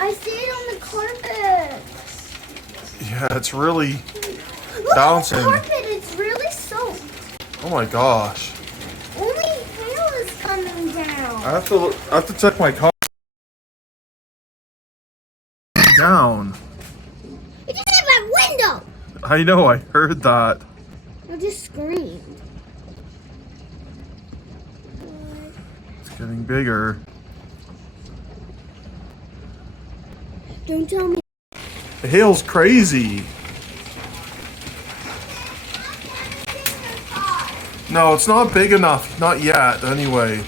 I see it on the carpet. Yeah, it's really Look bouncing. at the carpet. It's really soaked. Oh my gosh. Only hail is coming down. I have to check my car. Down. It just hit my window. I know, I heard that. I just screamed. It's getting bigger. Don't tell me. The hail's crazy. No, it's not big enough. Not yet, anyway.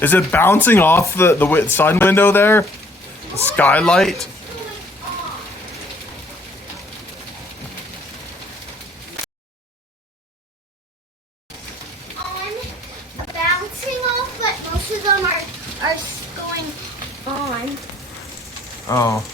Is it bouncing off the side window there? The skylight? Bouncing off, but most of them are going on. Oh.